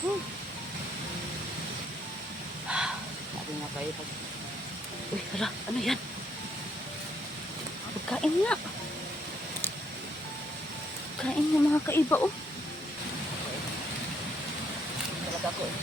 Hmm. Sabi nga kayo pag... Uy, hala, ano yan? Pagkain nga. Kain niya mga kaiba, oh. Talaga ko, eh.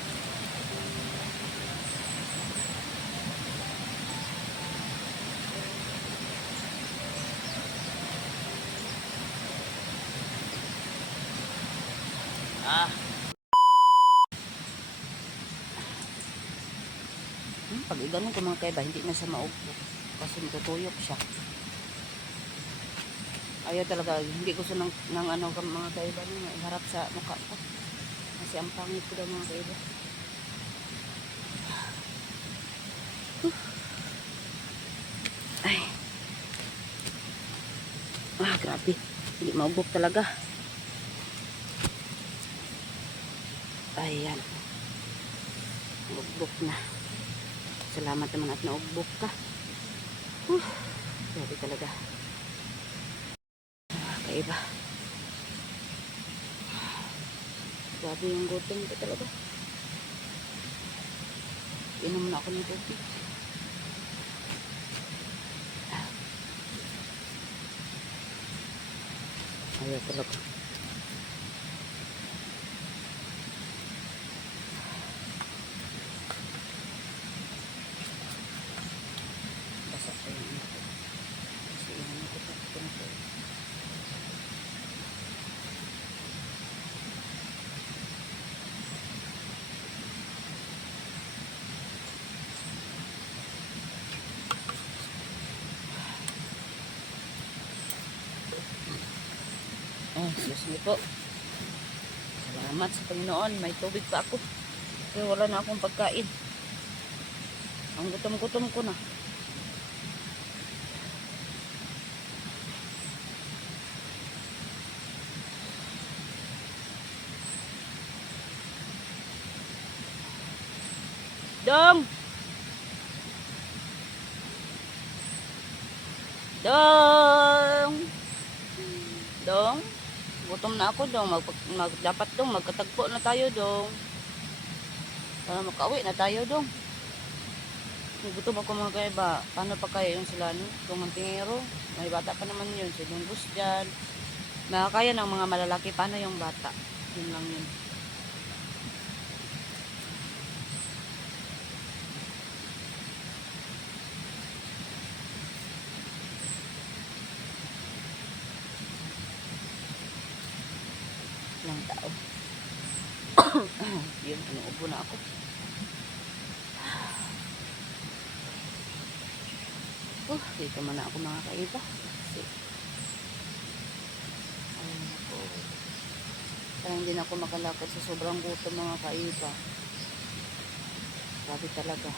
Pag ganun ko mga kaiba, hindi na siya maupo. Kasi natutuyok siya. Ayaw talaga, hindi gusto ng ano, mga kaiba nung iharap sa mukha ko. Kasi ang pangit ko daw mga kaiba. Ay. Grabe. Hindi maubok talaga. Ayan. Ugbok na. Salamat naman at naugbok ka. Grabe talaga. Kaiba. Grabe yung gutom ko talaga. Inom na ako ng tubig. Ayaw talaga. Basa ko yung ano ko. Kasi inom ko pa. Excuse me po. Salamat sa Panginoon. May tubig pa ako. Pero wala na akong pagkain. Ang gutom-gutom ko na. Dong! Dong! Dong? Gutom na ako dong. Dapat dong magkatagpo na tayo dong. Para makauwi na tayo dong. Gutom ako mga kaiba. Paano pa kaya yung sila no? Kung ang tingero. May bata pa naman yun. Si Dungus dyan. Nakakaya ng mga malalaki. Paano yung bata? Yun lang yun. Lang tao. Yun, inuubo na ako. Dito man ako mga kaiba. Kasi, ayun ako. Parang hindi na ako makalakad sa sobrang gutom mga kaiba. Grabe talaga.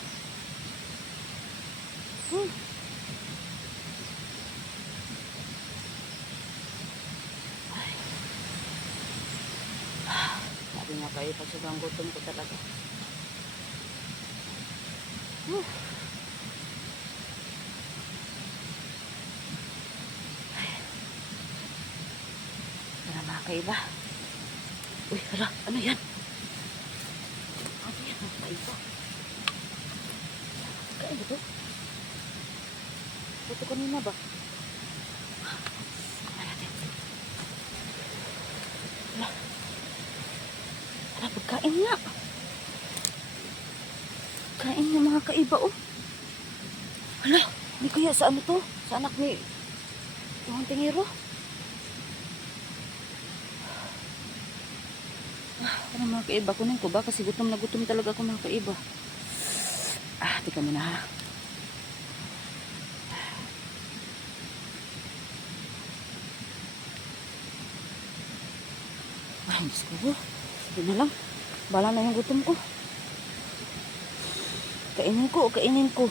Sabi nga kayo, pag sobrang gutom ko talaga. Tara mga kaiba. Uy, hala, ano yan? Ano yan mga kaiba? Kain ba ito? Ito kanina ba? Hala, pagkain nga. Kain niya mga kaiba, oh. Hala, hindi kaya sa ano to? Sa anak ni yung tingero? Ano mga kaiba, kunin ko ba? Kasi gutom na gutom talaga ako mga kaiba. Tika muna ha. Diyos ko. Sige na lang. Bala na yung gutom ko. Kainin ko.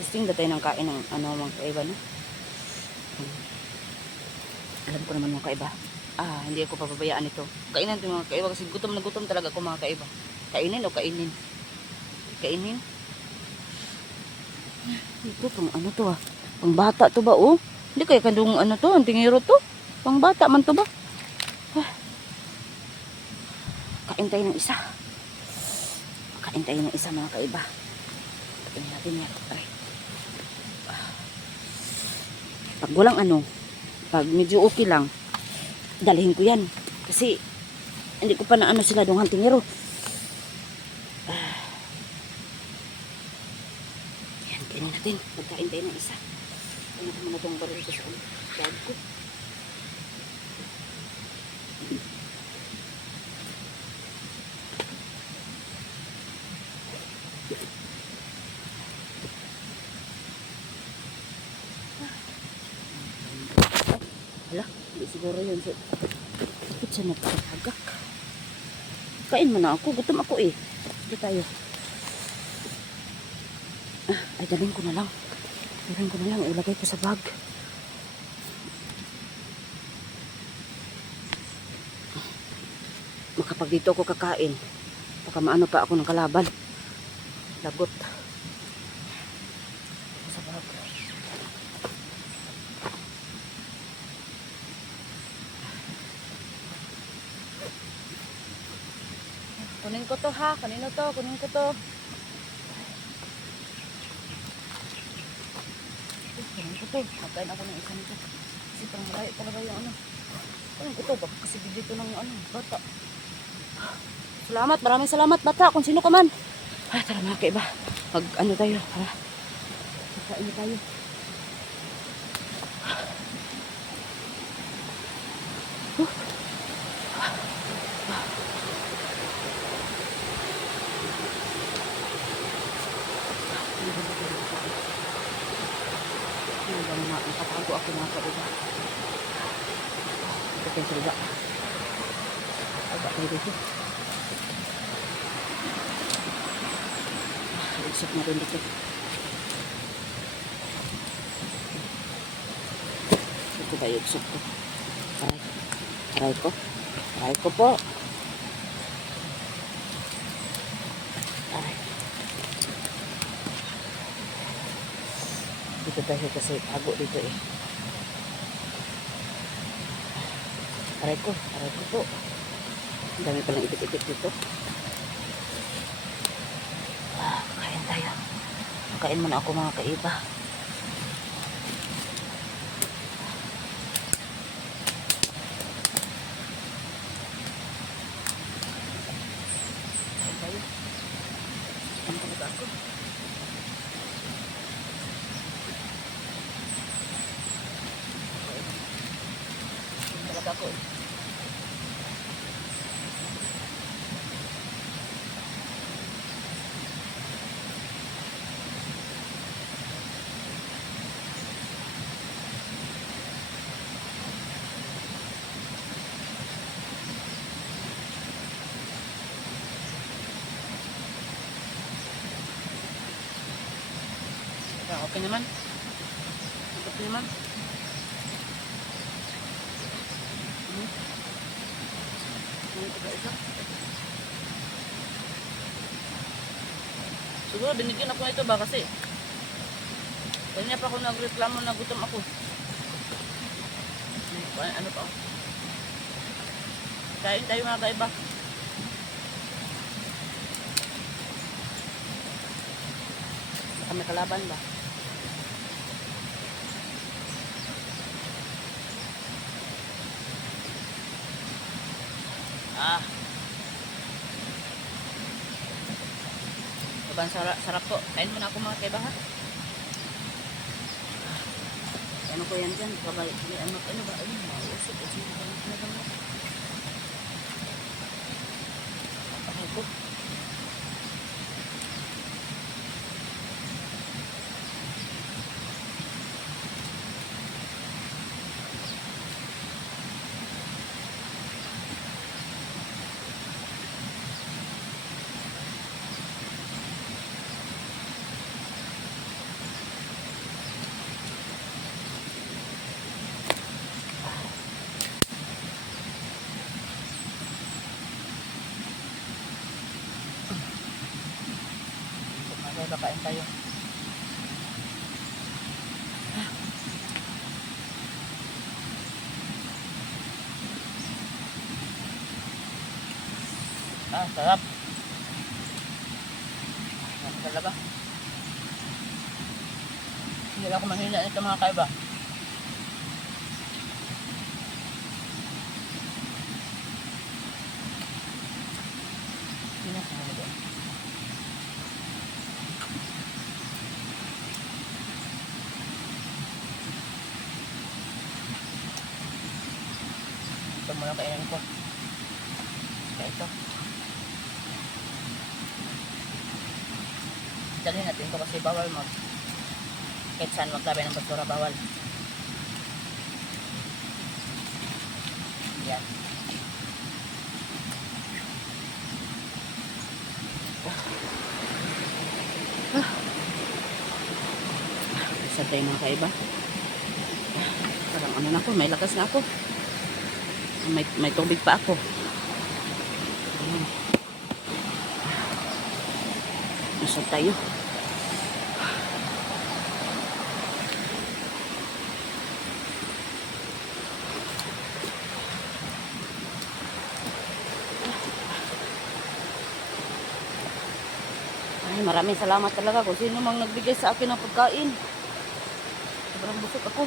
Testing na tayo ng kain ng ano mga kaiba, no? Alam ko naman mga kaiba. Hindi ako papabayaan ito. Kainan ito mga kaiba kasi gutom na gutom talaga ako mga kaiba. Kainin o kainin? Kainin? Ito pang ano to Pang bata to ba oh? Hindi kaya kandung ano to, ang tingiro to. Pang bata man to ba? Kain tayo ng isa. Kain tayo ng isa mga kaiba. Kain natin yan. Ay. Pag walang ano, pag medyo okay lang, dalhin ko yan. Kasi hindi ko pa na ano sila dong hantingero. Yan, kainin natin. Pagkain tayo ng isa. Ano ko muna itong baril ko sa bag ko. Hala, hindi siguro yun. Bakit siya nagpapagak? Kain mo na ako. Gutom ako eh. Dito tayo. Ay, dalhin ko na lang. Dalhin ko na lang. Ilagay ko sa bag. Makapag dito ako kakain. Baka maano pa ako ng kalaban. Lagot. Sa bag. Kunin ko to ha. Kanino to? Kunin ko to. Kunin ko to. Magkain ako ng isa nito. Kasi parang malayo talaga yung ano. Kunin ko to. Baka kasi dito ng ano, bata. Salamat. Maraming salamat bata. Kung sino ka man. Ay, tara mga kaiba. Pag ano tayo. Ha? Magkain tayo. Nakatago ako mga kaiba. Ito kayo salga. Agak tayo dito. Igsok na rin dito. Ito ba igsok ko? Aray. Aray ko. Aray ko po. Aray. Dito tayo kasi tago dito eh. Aray ko po. Ang dami palang ipit-ipit dito. Kakain tayo. Kakain muna ako mga kaiba. Kakain tayo. Ano talaga ako? Ano talaga ako eh. Okay naman. Okay naman. Siguro binigyan ako ito ba kasi kanya pa ako nagreklamo na gutom ako. Ano pa? Kain tayo mga kaiba. Baka may kalaban ba? Sobrang sarap po. Kain muna ako mga kaiba ha. Ano ko yan dyan? Ano ba? Ayun, mausok. Ako. Kakain tayo. Sarap. Sarap talaga. Hindi lang ako mahina nito mga kaiba. Ito muna kainin ko. Kaya ito. Dalhin natin ito kasi bawal mag kahit saan magtabi ng basura, bawal. Yan. Isa tayo mga kaiba. Parang ano na ako, may lakas na ako. May tubig pa ako. Isa tayo. Ay, maraming salamat talaga kung sino mang nagbigay sa akin ng pagkain. Sobrang busog ako.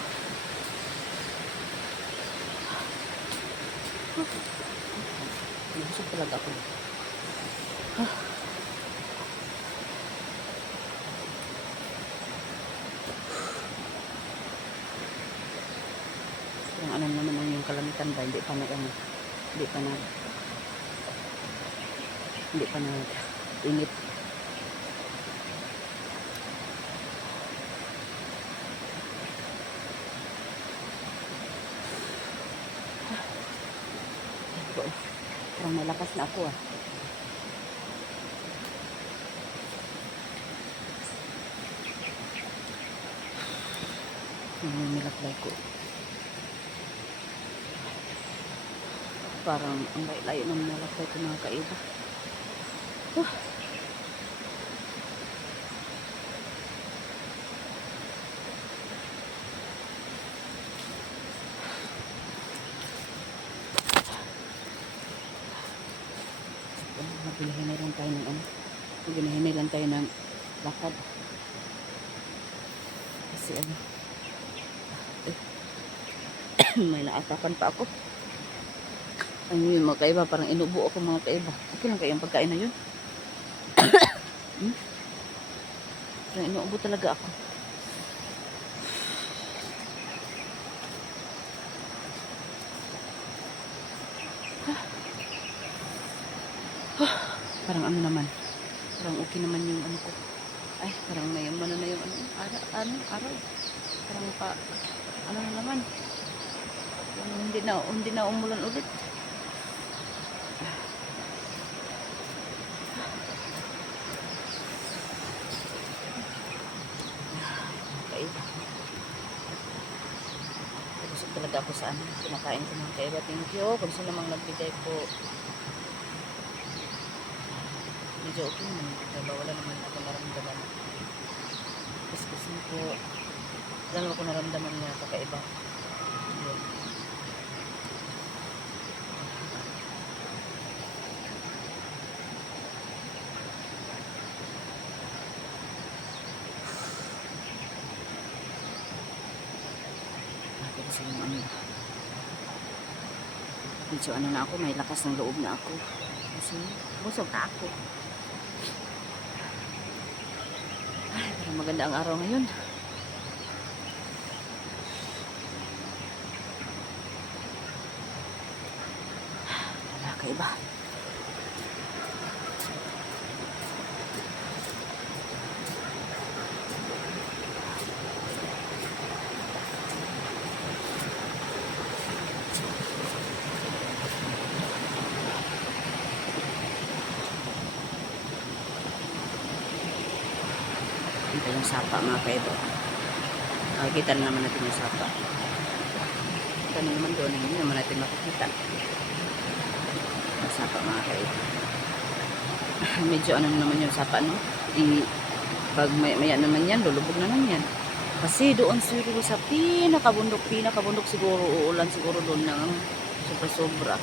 Busog talaga ako. Yung ano naman yung kalamitan ba, hindi pa na init. Parang malakas na ako ah. Nilakbay ko. Parang ang layo ng nilakbay ko mga kaiba. Naghihintay lang tayo ng ano. Naghihintay lang tayo ng lakad. Kasi ano. May naatakan pa ako. Ano yun mga kaiba, parang inubo ako mga kaiba. Okay lang kaya yung pagkain na yun. Parang inuubo talaga ako. Parang ano naman. Parang okay naman yung ano ko. Ay, parang may umano na yung araw. Parang pa, ano na naman. Hindi na umulan ulit. Okay. Busog talaga ako sa ano. Kinakain ko mga kaiba. Thank you. Kung sino namang nagbigay po. Medyo okay naman. Kaya wala naman ako naramdaman. Kasi po, wala naman ako naramdaman na kakaiba. Yun. Kasi yung ano, medyo ano na ako, may lakas ng loob na ako. Kasi busog na ako. Ay, parang maganda ang araw ngayon. Wala kaiba. Ito yung sapa mga kaiba. Kita na naman natin yung sapa. Ito na naman doon. Hindi naman natin makikita. Yung sapa mga kaiba. Medyo ano naman yung sapa, no? Pag maya naman yan, lulubog na naman yan. Kasi doon siguro sa pinakabundok siguro, uulan siguro doon ng sobra-sobra.